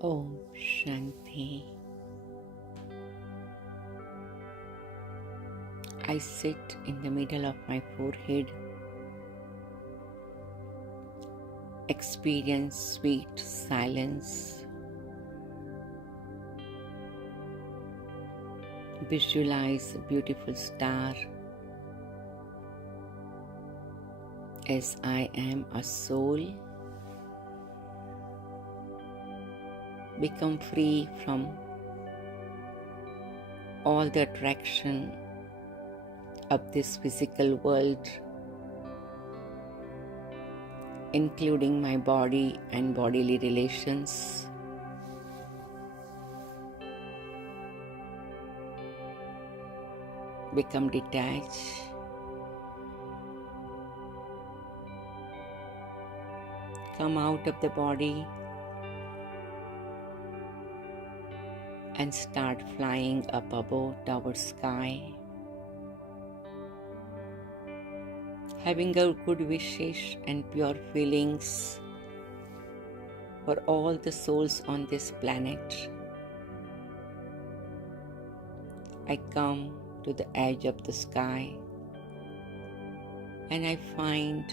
Om Shanti. I sit in the middle of my forehead, experience sweet silence, visualize a beautiful star as I am a soul. Become free from all the attraction of this physical world, including my body and bodily relations. Become detached. Come out of the body and start flying up above towards sky, having a good wishes and pure feelings for all the souls on this planet. I come to the edge of the sky and I find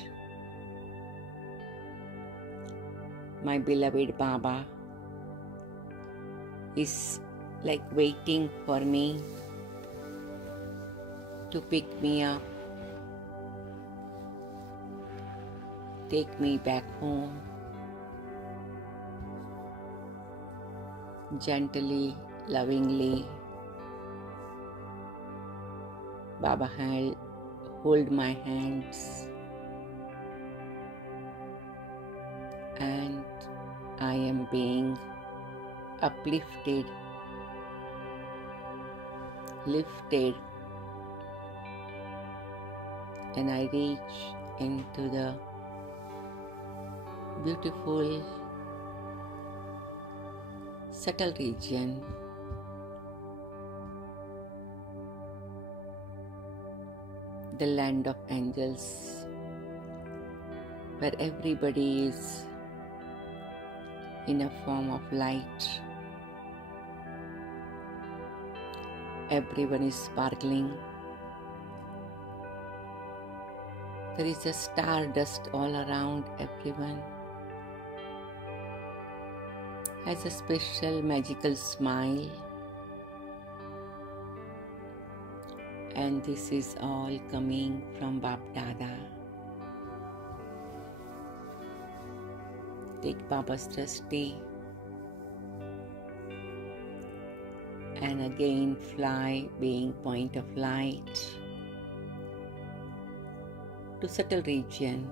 my beloved Baba is like waiting for me to pick me up, take me back home, gently, lovingly. Baba hold my hands and I am being uplifted, lifted, and I reach into the beautiful subtle region, the land of angels, where everybody is in a form of light. Everyone is sparkling. There is a stardust all around everyone. Has a special magical smile. And this is all coming from Bap Dada. Take Baba's drishti and again fly, being point of light, to subtle region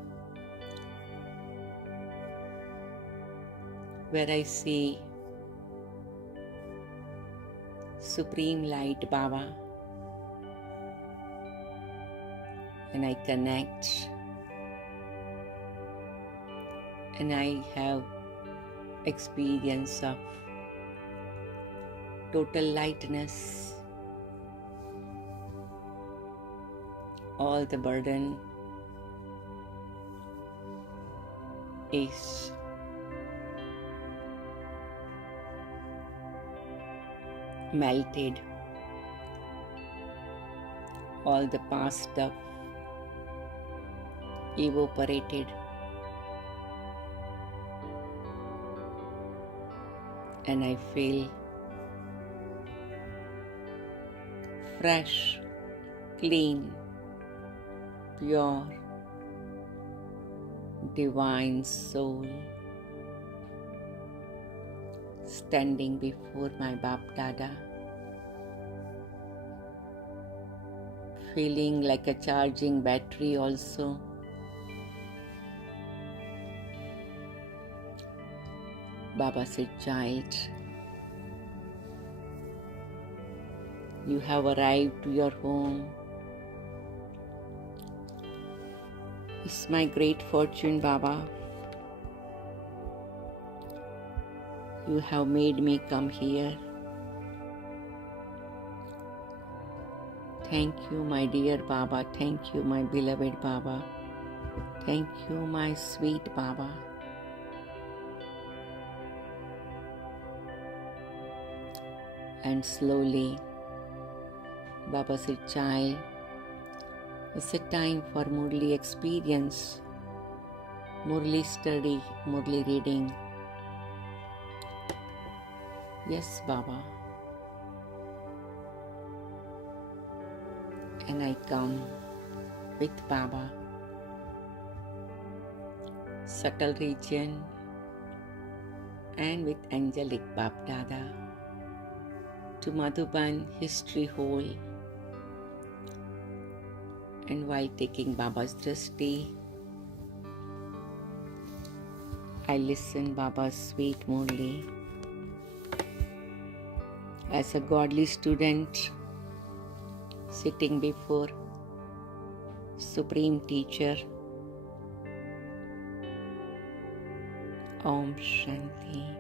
where I see Supreme Light Baba and I connect and I have experience of total lightness. All the burden is melted. All the past stuff evaporated. And I feel fresh, clean, pure, divine soul standing before my Bap Dada, feeling like a charging battery also. Baba said, child, you have arrived to your home. It's my great fortune, Baba. You have made me come here. Thank you, my dear Baba. Thank you, my beloved Baba. Thank you, my sweet Baba. And slowly, Baba said, child, it's a time for Murli experience, Murli study, Murli reading. Yes, Baba. And I come with Baba, subtle region, and with angelic Bap Dada to Madhuban History Hall. And while taking Baba's drishti, I listen Baba's sweet Murli. As a godly student sitting before Supreme Teacher, Om Shanti.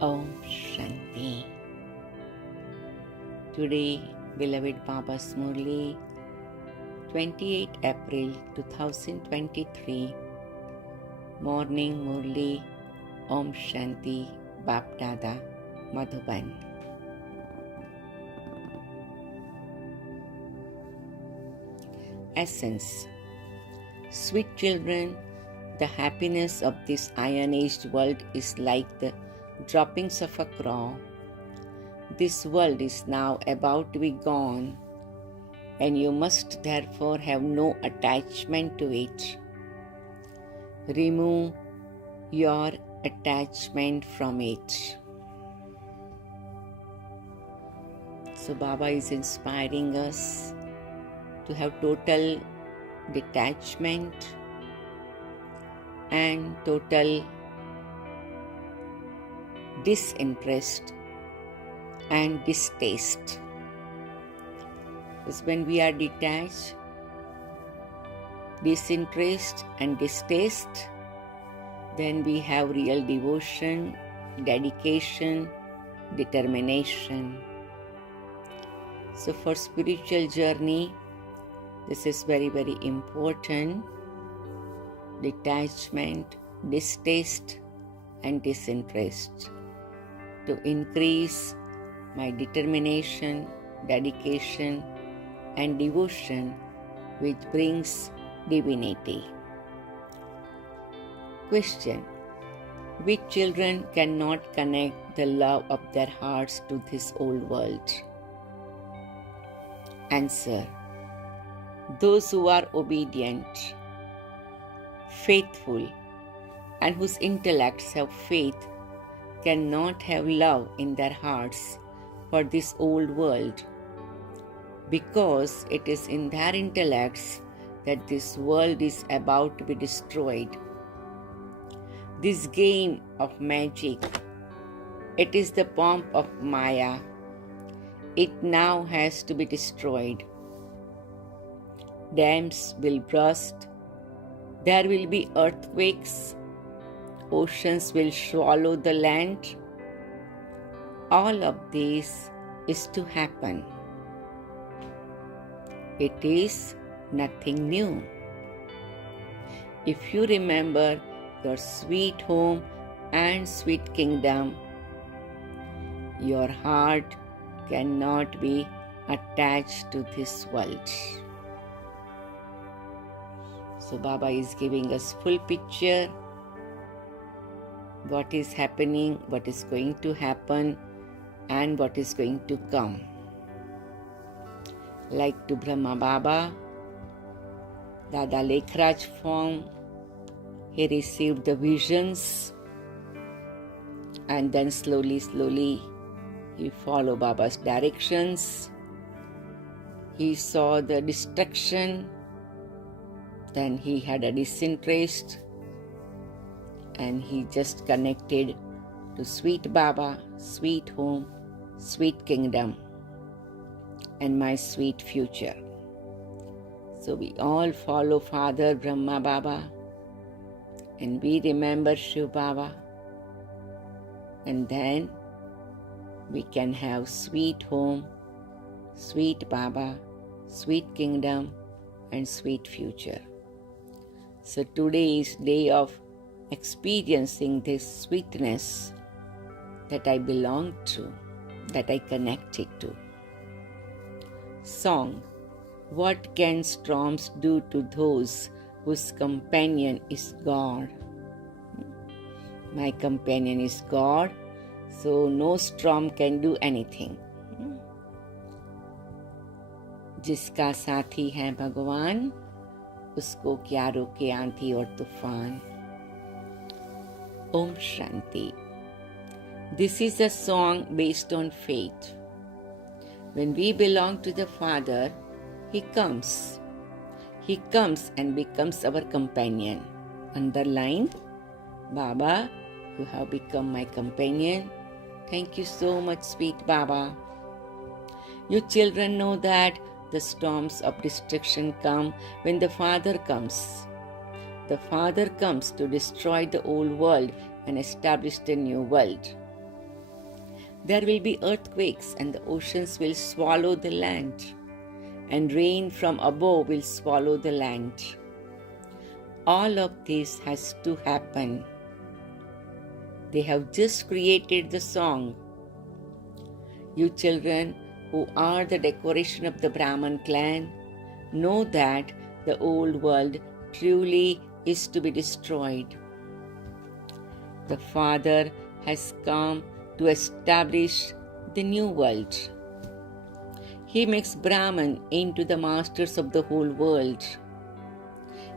Om Shanti. Today, beloved Baba's Murli, 28 April 2023, Morning Murli, Om Shanti, Bap Dada, Madhuban. Essence. Sweet children, the happiness of this iron-aged world is like the droppings of a crow. This world is now about to be gone, and you must therefore have no attachment to it. Remove your attachment from it. So Baba is inspiring us to have total detachment and total disinterest and distaste. Because when we are detached, disinterest and distaste, then we have real devotion, dedication, determination. So for spiritual journey, this is very, very important. Detachment, distaste, and disinterest to increase my determination, dedication, and devotion, which brings divinity. Question: which children cannot connect the love of their hearts to this old world? Answer: those who are obedient, faithful, and whose intellects have faith cannot have love in their hearts for this old world, because it is in their intellects that this world is about to be destroyed. This game of magic, it is the pomp of Maya. It now has to be destroyed. Dams will burst. There will be earthquakes. Oceans will swallow the land. All of this is to happen. It is nothing new. If you remember your sweet home and sweet kingdom, your heart cannot be attached to this world. So Baba is giving us full picture what is happening, what is going to happen, and what is going to come. Like to Brahma Baba, Dada Lekhraj form, he received the visions, and then slowly he followed Baba's directions. He saw the destruction, then he had a disinterest, and he just connected to sweet Baba, sweet home, sweet kingdom, and my sweet future. So we all follow Father Brahma Baba, and we remember Shiv Baba, and then we can have sweet home, sweet Baba, sweet kingdom, and sweet future. So today is day of experiencing this sweetness that I belong to, that I connected to. Song. What can storms do to those whose companion is God? My companion is God, so no storm can do anything. जिसका साथी है भगवान, उसको क्या रोके आंधी और तूफान. Om Shanti. This is a song based on faith. When we belong to the Father, He comes. He comes and becomes our companion. Underline, Baba, you have become my companion. Thank you so much, sweet Baba. You children know that the storms of destruction come when the Father comes. The Father comes to destroy the old world and establish the new world. There will be earthquakes and the oceans will swallow the land, and rain from above will swallow the land. All of this has to happen. They have just created the song. You children who are the decoration of the Brahman clan know that the old world truly is to be destroyed. The Father has come to establish the new world. He makes Brahman into the masters of the whole world.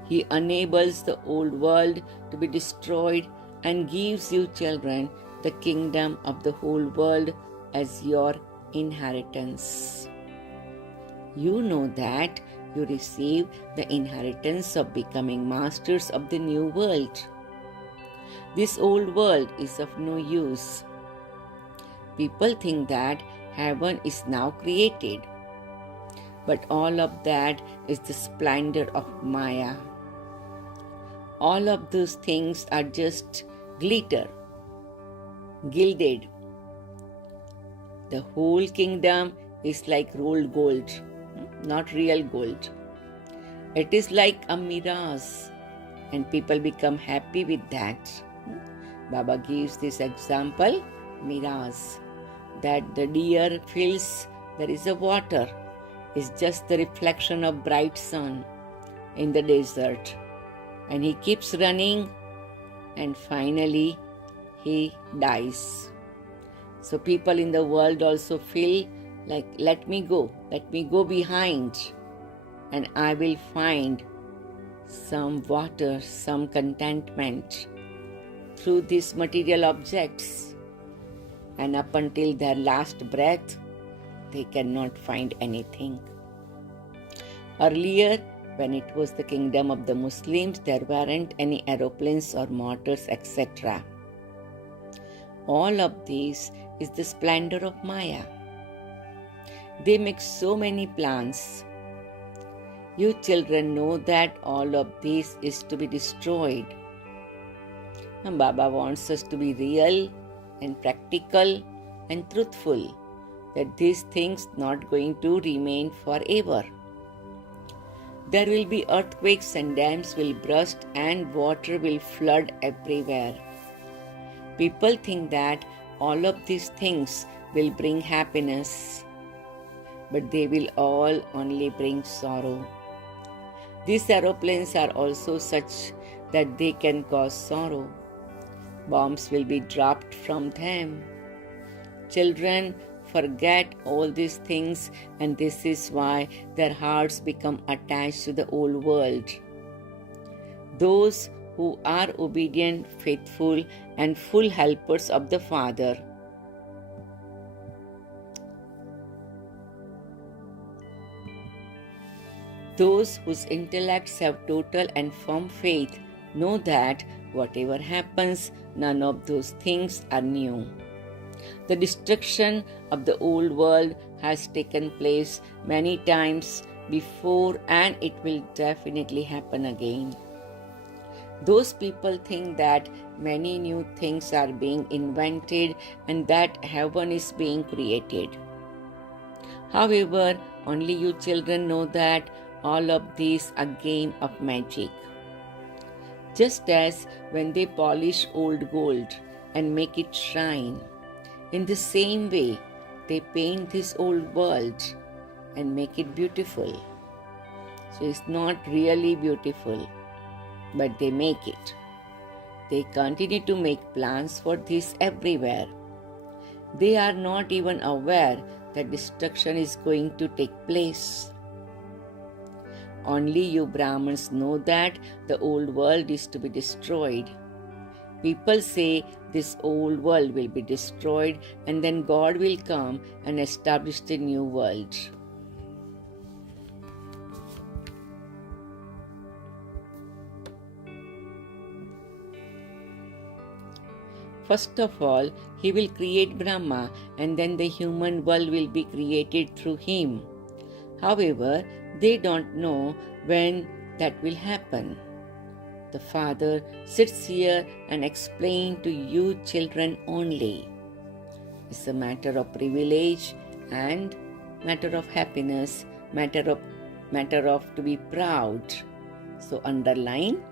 He enables the old world to be destroyed and gives you children the kingdom of the whole world as your inheritance. You know that you receive the inheritance of becoming masters of the new world. This old world is of no use. People think that heaven is now created, but all of that is the splendor of Maya. All of those things are just glitter, gilded. The whole kingdom is like rolled gold, not real gold. It is like a mirage, and people become happy with that. Baba gives this example, mirage, that the deer feels there is a water. It's just the reflection of bright sun in the desert. And he keeps running, and finally he dies. So people in the world also feel like, let me go behind, and I will find some water, some contentment through these material objects. And up until their last breath, they cannot find anything. Earlier, when it was the kingdom of the Muslims, there weren't any aeroplanes or motors, etc. All of this is the splendor of Maya. They make so many plans. You children know that all of this is to be destroyed. And Baba wants us to be real and practical and truthful, that these things not going to remain forever. There will be earthquakes and dams will burst and water will flood everywhere. People think that all of these things will bring happiness, but they will all only bring sorrow. These aeroplanes are also such that they can cause sorrow. Bombs will be dropped from them. Children forget all these things, and this is why their hearts become attached to the old world. Those who are obedient, faithful, and full helpers of the Father, those whose intellects have total and firm faith, know that whatever happens, none of those things are new. The destruction of the old world has taken place many times before, and it will definitely happen again. Those people think that many new things are being invented and that heaven is being created. However, only you children know that all of these are a game of magic. Just as when they polish old gold and make it shine, in the same way they paint this old world and make it beautiful. So it's not really beautiful, but they make it. They continue to make plans for this everywhere. They are not even aware that destruction is going to take place. Only you Brahmins know that the old world is to be destroyed. People say this old world will be destroyed and then God will come and establish the new world. First of all, he will create Brahma and then the human world will be created through him. However, they don't know when that will happen. The Father sits here and explains to you children only. It's a matter of privilege and matter of happiness, matter of to be proud. So underline,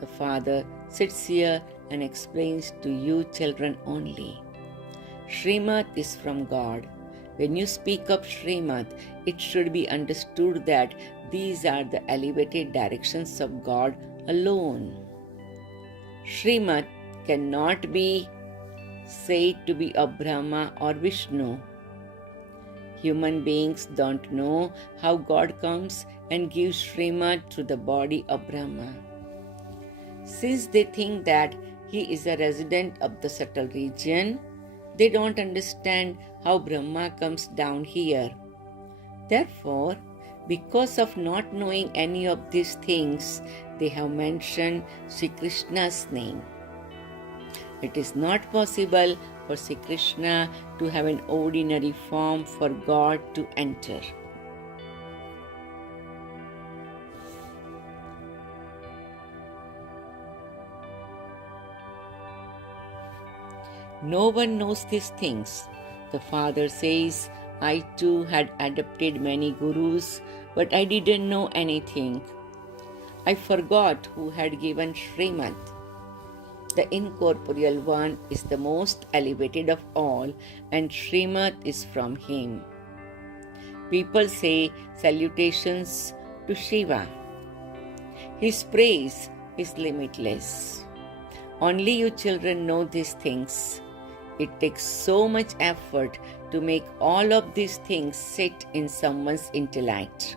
the Father sits here and explains to you children only. Srimad is from God. When you speak of Srimad, it should be understood that these are the elevated directions of God alone. Srimad cannot be said to be of Brahma or Vishnu. Human beings don't know how God comes and gives Srimad through the body of Brahma. Since they think that he is a resident of the subtle region, they don't understand how Brahma comes down here. Therefore, because of not knowing any of these things, they have mentioned Sri Krishna's name. It is not possible for Sri Krishna to have an ordinary form for God to enter. No one knows these things. The Father says, I too had adopted many gurus, but I didn't know anything. I forgot who had given Srimad. The incorporeal one is the most elevated of all, and Srimad is from him. People say salutations to Shiva. His praise is limitless. Only you children know these things. It takes so much effort to make all of these things sit in someone's intellect.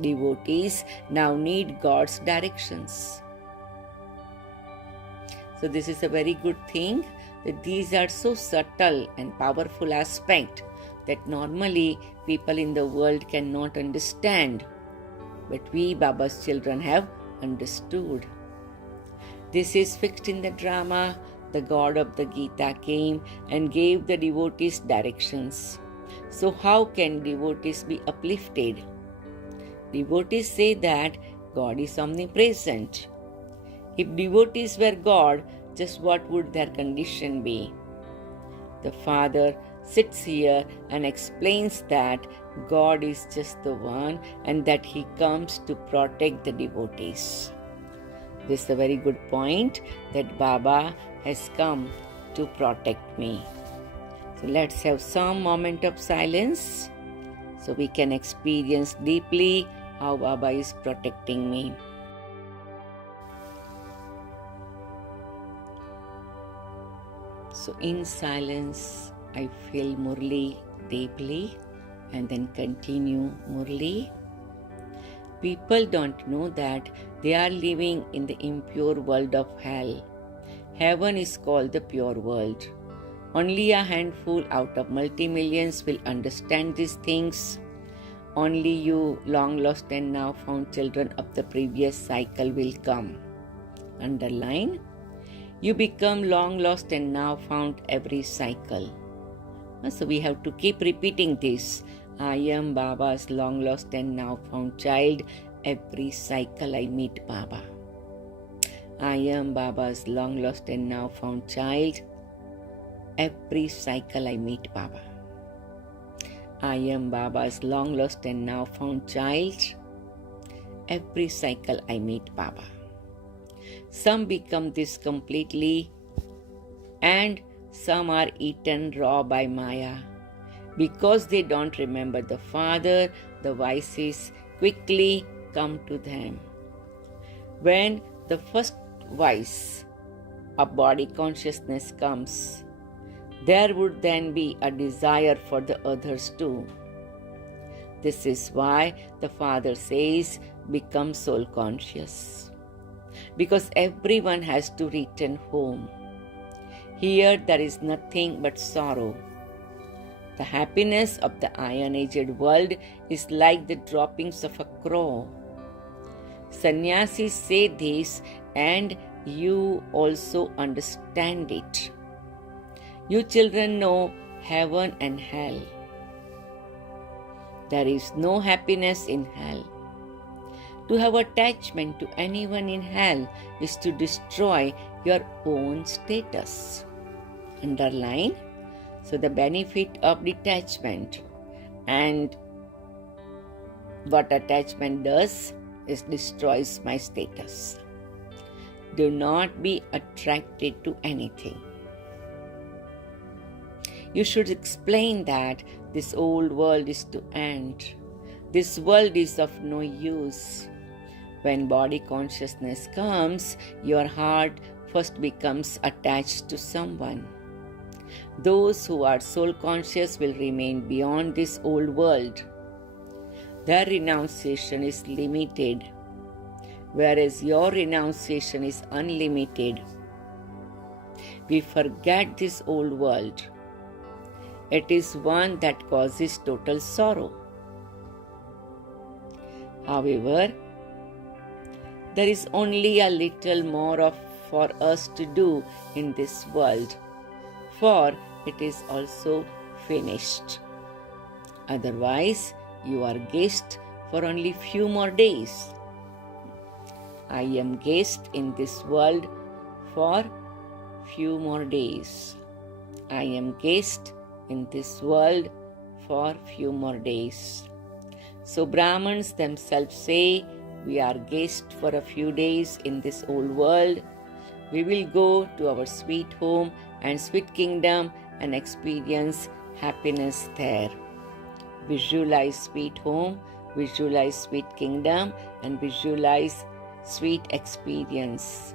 Devotees now need God's directions. So this is a very good thing, that these are so subtle and powerful aspects that normally people in the world cannot understand. But we Baba's children have understood. This is fixed in the drama. The God of the Gita came and gave the devotees directions. So how can devotees be uplifted? Devotees say that God is omnipresent. If devotees were God, just what would their condition be? The Father sits here and explains that God is just the one and that He comes to protect the devotees. This is a very good point, that Baba has come to protect me. So let's have some moment of silence so we can experience deeply how Baba is protecting me. So in silence, I feel Murli deeply and then continue Murli. People don't know that they are living in the impure world of hell. Heaven is called the pure world. Only a handful out of multi-millions will understand these things. Only you, long lost and now found children of the previous cycle, will come. Underline, you become long lost and now found every cycle. So we have to keep repeating this. I am Baba's long lost and now found child. Every cycle I meet Baba. I am Baba's long lost and now found child. Every cycle I meet Baba. I am Baba's long lost and now found child. Every cycle I meet Baba. Some become this completely, and some are eaten raw by Maya. Because they don't remember the Father, the vices quickly come to them. When the first vice of body consciousness comes, there would then be a desire for the others too. This is why the Father says, become soul conscious. Because everyone has to return home. Here there is nothing but sorrow. The happiness of the iron-aged world is like the droppings of a crow. Sannyasis say this, and you also understand it. You children know heaven and hell. There is no happiness in hell. To have attachment to anyone in hell is to destroy your own status. Underline. So the benefit of detachment, and what attachment does is destroys my status. Do not be attracted to anything. You should explain that this old world is to end. This world is of no use. When body consciousness comes, your heart first becomes attached to someone. Those who are soul conscious will remain beyond this old world. Their renunciation is limited, whereas your renunciation is unlimited. We forget this old world. It is one that causes total sorrow. However, there is only a little more for us to do in this world, for it is also finished. Otherwise, you are guest for only few more days. I am guest in this world for few more days. I am guest in this world for few more days. So Brahmins themselves say, we are guests for a few days in this old world. We will go to our sweet home and sweet kingdom and experience happiness there. Visualize sweet home, visualize sweet kingdom, and visualize sweet experience.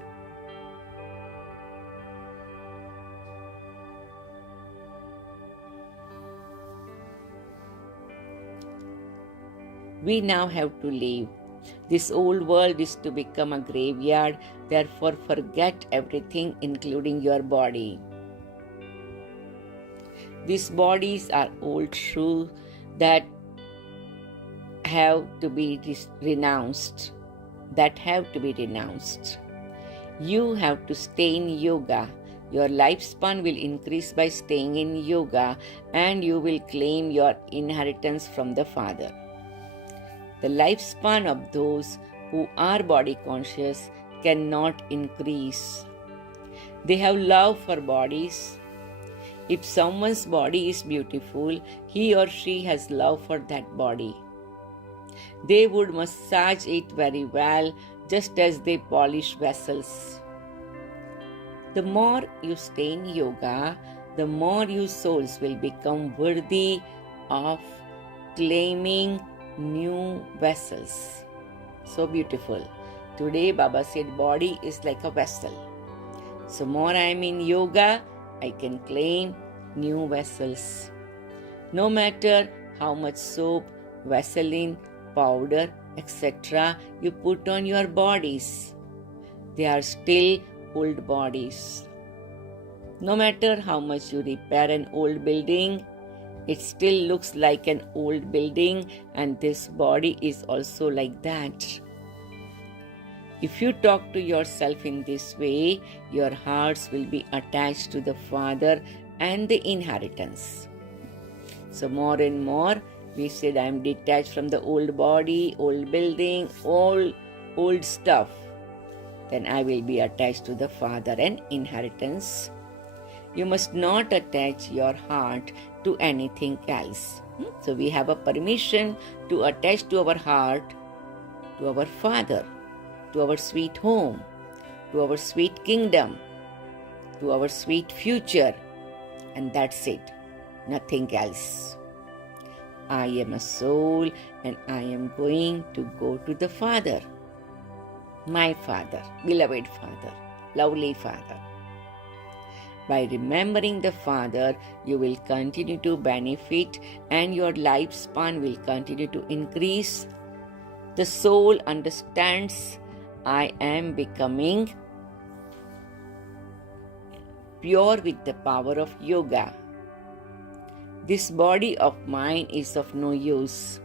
We now have to leave. This old world is to become a graveyard, therefore forget everything including your body. These bodies are old shoes that have to be renounced. You have to stay in yoga. Your lifespan will increase by staying in yoga, and you will claim your inheritance from the Father. The lifespan of those who are body conscious cannot increase. They have love for bodies. If someone's body is beautiful, he or she has love for that body. They would massage it very well, just as they polish vessels. The more you stay in yoga, the more your souls will become worthy of claiming new vessels. So beautiful. Today Baba said body is like a vessel. So more I am in yoga, I can claim new vessels. No matter how much soap, Vaseline, powder, etc. you put on your bodies, they are still old bodies. No matter how much you repair an old building, it still looks like an old building, and this body is also like that. If you talk to yourself in this way, your hearts will be attached to the Father and the inheritance. So more and more, we said, I am detached from the old body, old building, old stuff. Then I will be attached to the Father and inheritance. You must not attach your heart to anything else. So we have a permission to attach to our heart, to our Father, to our sweet home, to our sweet kingdom, to our sweet future, and that's it, nothing else. I am a soul and I am going to go to the Father, my Father, beloved Father, lovely Father. By remembering the Father, you will continue to benefit and your lifespan will continue to increase. The soul understands I am becoming pure with the power of yoga. This body of mine is of no use.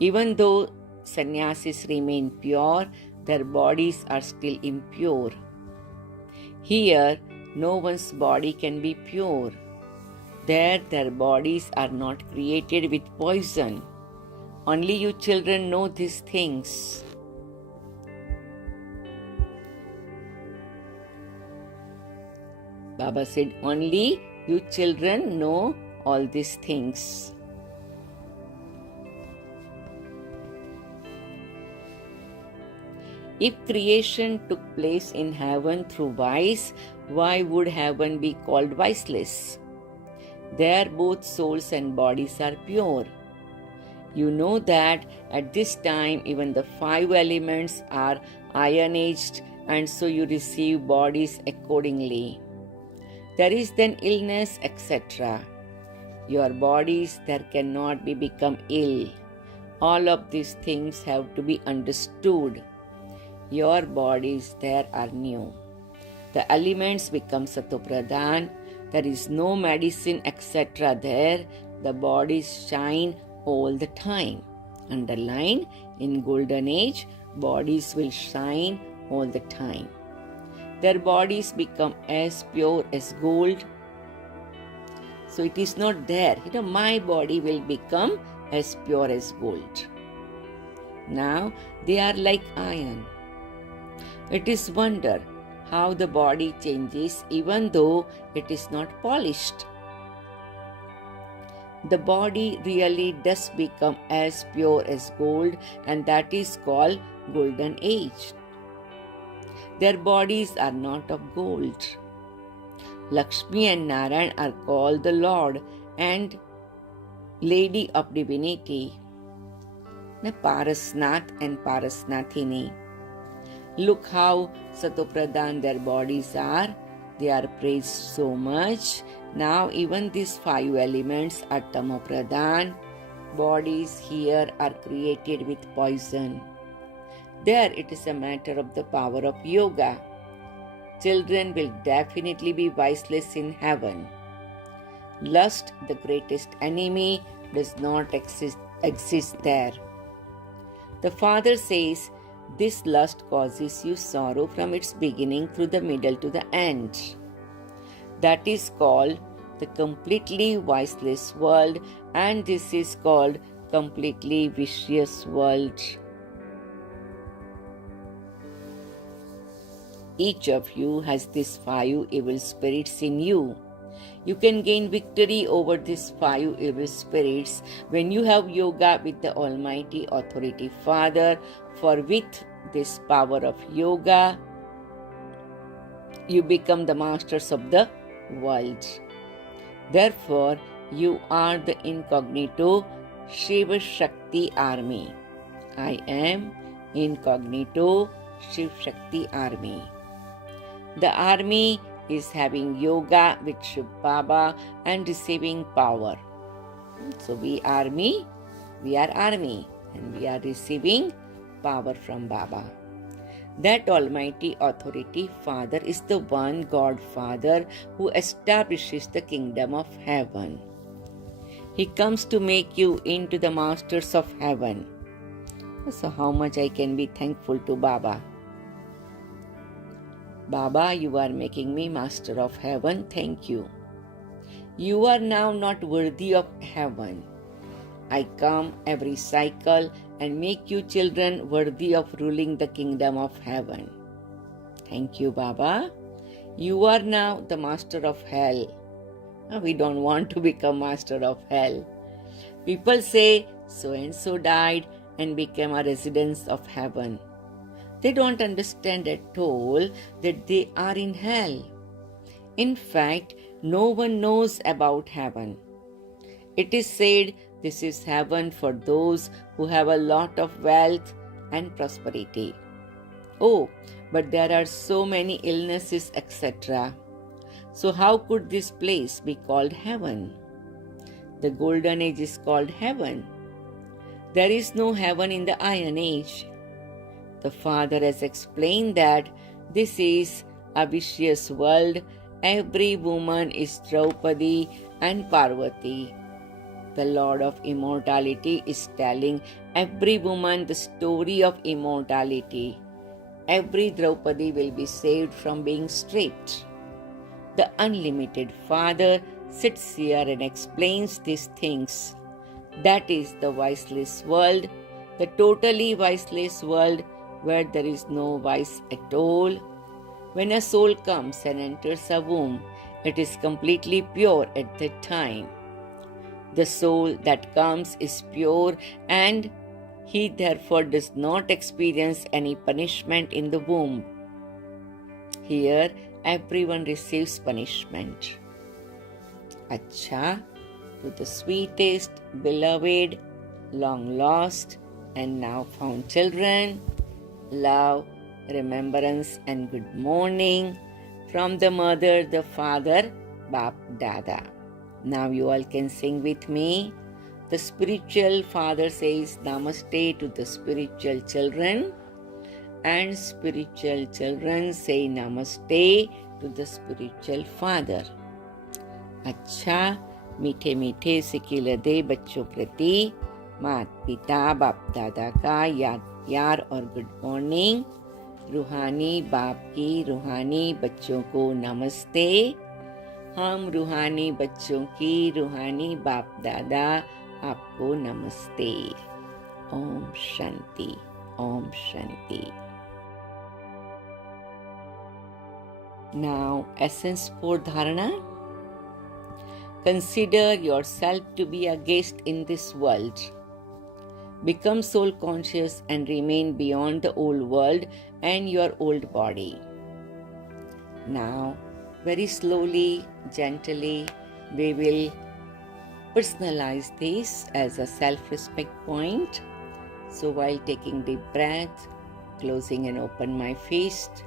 Even though sannyasis remain pure, their bodies are still impure. Here, no one's body can be pure. There, their bodies are not created with poison. Only you children know these things. Baba said, only you children know all these things. If creation took place in heaven through vice, why would heaven be called viceless? There both souls and bodies are pure. You know that at this time even the 5 elements are ionized, and so you receive bodies accordingly. There is then illness, etc. Your bodies there cannot be become ill. All of these things have to be understood. Your bodies there are new. The elements become satopradhan. There is no medicine, etc. there. The bodies shine all the time. Underline, in golden age, bodies will shine all the time. Their bodies become as pure as gold. So it is not there. My body will become as pure as gold. Now they are like iron. It is wonder how the body changes even though it is not polished. The body really does become as pure as gold, and that is called golden age. Their bodies are not of gold. Lakshmi and Narayan are called the Lord and Lady of Divinity. Parasnath and Parasnathini. Look how Satopradhan their bodies are. They are praised so much. Now even these 5 elements are Tamopradhan. Bodies here are created with poison. There it is a matter of the power of yoga. Children will definitely be viceless in heaven. Lust, the greatest enemy, does not exist there. The Father says, this lust causes you sorrow from its beginning through the middle to the end. That is called the completely viceless world, and this is called completely vicious world. Each of you has these 5 evil spirits in you. You can gain victory over these 5 evil spirits when you have yoga with the Almighty Authority Father, for with this power of yoga, you become the masters of the world. Therefore, you are the incognito Shiva Shakti army. I am incognito Shiv Shakti army. The army is having yoga with Shiv Baba and receiving power. So we are army, and we are receiving power from Baba. That Almighty Authority Father is the one God Father who establishes the kingdom of heaven. He comes to make you into the masters of heaven. So how much I can be thankful to Baba. Baba, you are making me master of heaven. Thank you. You are now not worthy of heaven. I come every cycle and make you children worthy of ruling the kingdom of heaven. Thank you, Baba. You are now the master of hell. We don't want to become master of hell. People say, so and so died and became a resident of heaven. They don't understand at all that they are in hell. In fact, no one knows about heaven. It is said this is heaven for those who have a lot of wealth and prosperity. Oh, but there are so many illnesses, etc. So, how could this place be called heaven? The Golden Age is called heaven. There is no heaven in the Iron Age. The Father has explained that this is a vicious world. Every woman is Draupadi and Parvati. The Lord of Immortality is telling every woman the story of immortality. Every Draupadi will be saved from being stripped. The unlimited Father sits here and explains these things. That is the viceless world, the totally viceless world where there is no vice at all. When a soul comes and enters a womb, it is completely pure at that time. The soul that comes is pure, and he therefore does not experience any punishment in the womb. Here, everyone receives punishment. Acha, to the sweetest, beloved, long lost, and now found children, love, remembrance, and good morning from the mother, the father, Bap Dada. Now you all can sing with me. The spiritual father says Namaste to the spiritual children, and spiritual children say Namaste to the spiritual father. अच्छा, मीठे मीठे सिकिलदे बच्चों प्रति मात पिता बाप दादा का याद प्यार और गुड मॉर्निंग. रूहानी बाप की रूहानी बच्चों को नमस्ते. हम रूहानी बच्चों की रूहानी बाप दादा आपको नमस्ते. Om Shanti, Om Shanti. Now, essence for dharana. Consider yourself to be a guest in this world. Become soul conscious and remain beyond the old world and your old body. Now, very slowly, gently, we will personalize this as a self-respect point. So while taking deep breath, closing and open my fist,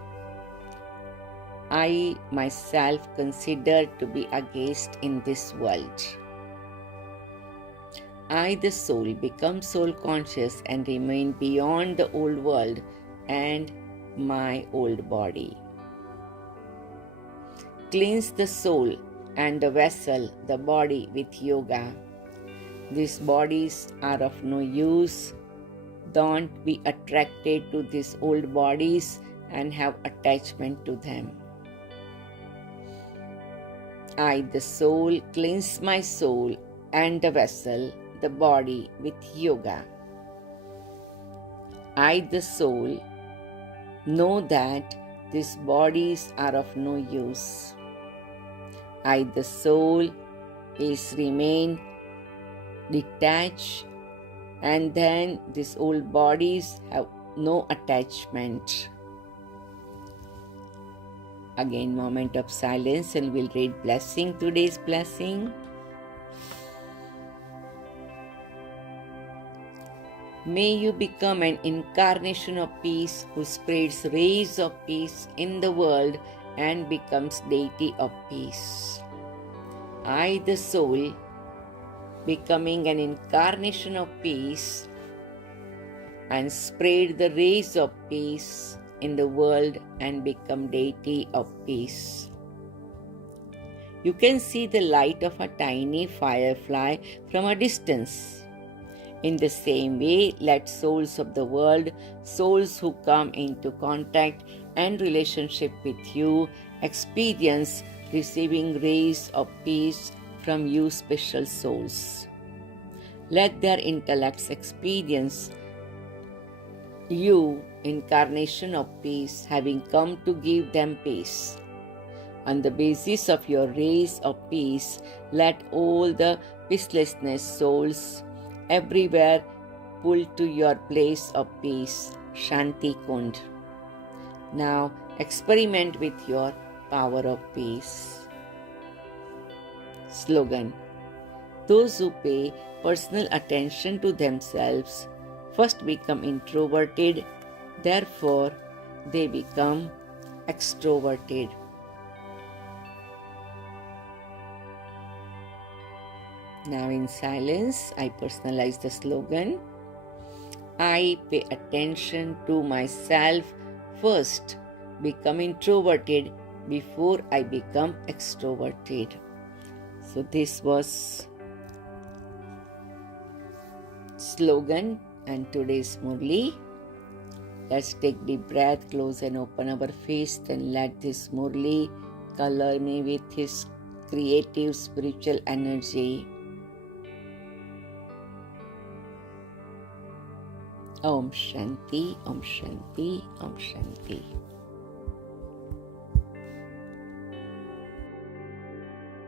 I myself consider to be a guest in this world. I, the soul, become soul conscious and remain beyond the old world and my old body. Cleanse the soul and the vessel, the body, with yoga. These bodies are of no use. Don't be attracted to these old bodies and have attachment to them. I, the soul, cleanse my soul and the vessel, the body, with yoga. I, the soul, know that these bodies are of no use. I, the soul, is remain detached, and then these old bodies have no attachment. Again, moment of silence, and we'll read blessing, today's blessing. May you become an incarnation of peace who spreads rays of peace in the world and becomes deity of peace. I, the soul, becoming an incarnation of peace and spread the rays of peace in the world and become deity of peace. You can see the light of a tiny firefly from a distance. In the same way, let souls of the world, souls who come into contact and relationship with you, experience receiving rays of peace from you special souls. Let their intellects experience you, incarnation of peace, having come to give them peace. On the basis of your rays of peace, let all the peacelessness souls everywhere pull to your place of peace, Shanti Kund. Now experiment with your power of peace. Slogan: those who pay personal attention to themselves first become introverted, therefore, they become extroverted. Now, in silence, I personalize the slogan: I pay attention to myself first, become introverted before I become extroverted. So, this was slogan and today's Murli. Let's take deep breath, close and open our face, then let this Murli color me with his creative spiritual energy. Om Shanti, Om Shanti, Om Shanti.